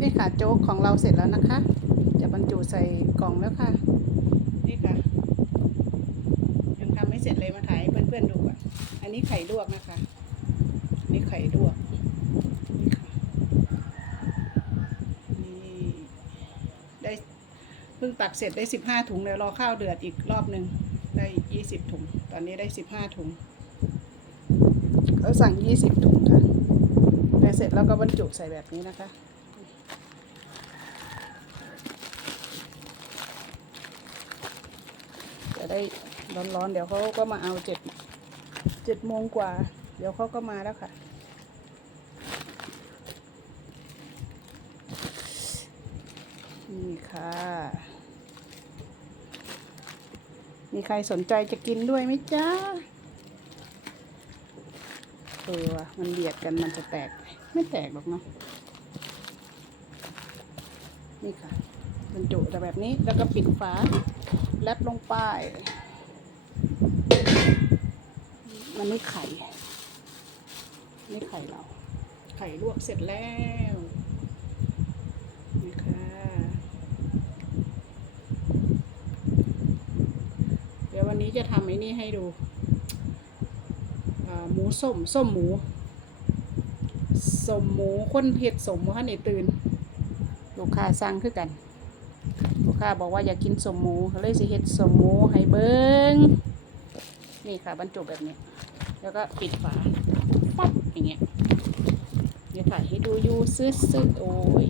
นี่ค่ะโจ๊กของเราเสร็จแล้วนะคะ จะบรรจุใส่กล่องแล้วค่ะ นี่ค่ะ ยังทำไม่เสร็จเลยมาถ่ายให้เพื่อนๆดูก่อนอันนี้ไข่ลวกนะคะอันนี่ไข่ลวก นี่ค่ะ นี่ได้เพิ่งตักเสร็จได้สิบห้าถุงเดี๋ยวรอข้าวเดือดอีกรอบหนึ่งได้ยี่สิบถุง ตอนนี้ได้สิบห้าถุงเขาสั่งยี่สิบถุงค่ะแต่เสร็จแล้วก็บรรจุใส่แบบนี้นะคะ จะ ได้ร้อนๆ เดี๋ยวเขาก็มาเอาเจ็ดเจ็ดโมงกว่า เดี๋ยวเขาก็มาแล้วค่ะ นี่ค่ะ มีใครสนใจจะกินด้วยไหมจ๊ะเออว่ะมันเบียดกันมันจะแตก ไม่แตกหรอกเนาะนี่ค่ะ บรรจุแต่แบบนี้แล้วก็ปิดฝาแลบลงไป มันนี่ไข่นี่ไข่เรา ไข่ลวกเสร็จแล้วนี่ค่ะเดี๋ยววันนี้จะทำไอ้นี่ให้ดูหมูส้มส้มหมูส้มหมูคนเห็ดสมว่าในตื่น ลูกค้าสั่งคือกัน ลูกค้าบอกว่าอยากกินสมหมูเขาเลยสิเฮ็ดสมหมูให้เบิ้งนี่ค่ะบรรจุแบบนี้ แล้วก็ปิดฝาปั๊บอย่างเงี้ยเดี๋ยวถ่ายให้ดูยูซื้อซื้อโอ้ย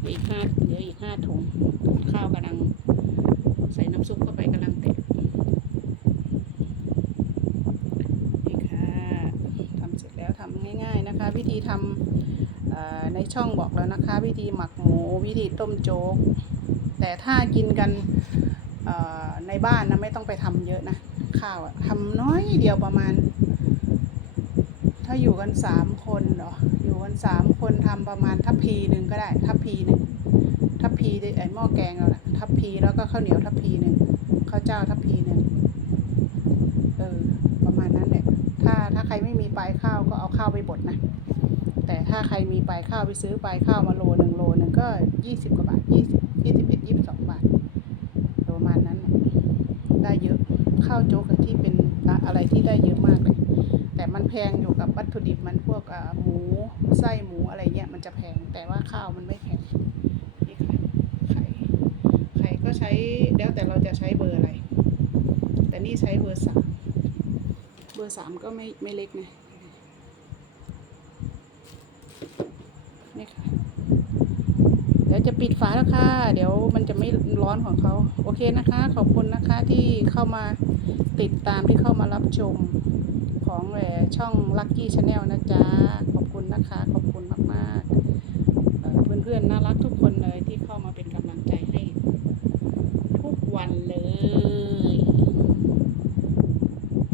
เดี๋ยวอีกห้าเดี๋ยวอีกห้าถุงข้าวกำลังใส่น้ำซุปเข้าไปกำลังเตะนี่ค่ะทำเสร็จแล้วทำง่าย ๆนะคะ วิธีทำ ในช่องบอกแล้วนะคะ วิธีหมักหมูวิธีต้มโจ๊ก แต่ถ้ากินกันในบ้านนะไม่ต้องไปทำเยอะนะ ข้าวทำน้อยเดียวประมาณ ถ้าอยู่กันสามคนเหรออยู่กันสามคนทำประมาณทัพพีหนึ่งก็ได้ ทัพพีหนึ่งทัพพีไอหม้อแกงเราน่ะทัพพีแล้วก็ข้าวเหนียวทัพพีหนึ่งข้าวเจ้าทัพพีหนึ่งเออประมาณนั้นแหละถ้าถ้าใครไม่มีปลายข้าวก็เอาข้าวไปบดนะ ถ้าใครมีปลายข้าวไปซื้อปลายข้าวมาโลหนึ่งโลหนึ่งก็ยี่สิบกว่าบาทยี่สิบยี่สิบเอ็ดยี่สิบสองบาทประมาณนั้นได้เยอะข้าวโจ๊กอะที่เป็นอะไรที่ได้เยอะมากเลย แต่มันแพงอยู่กับวัตถุดิบมันพวกหมูไส้หมูอะไรเงี้ยมันจะแพงแต่ว่าข้าวมันไม่แพงนี่ค่ะไข่ไข่ก็ใช้แล้วแต่เราจะใช้เบอร์อะไร แต่นี่ใช้เบอร์สามเบอร์สามก็ไม่ไม่เล็กนะ นี่ค่ะ เดี๋ยวจะปิดฝาแล้วค่ะ เดี๋ยวมันจะไม่ร้อนของเขา โอเคนะคะ ขอบคุณนะคะที่เข้ามาติดตามที่เข้ามารับชมของเอ่ช่อง Lucky Channel นะจ๊ะขอบคุณนะคะ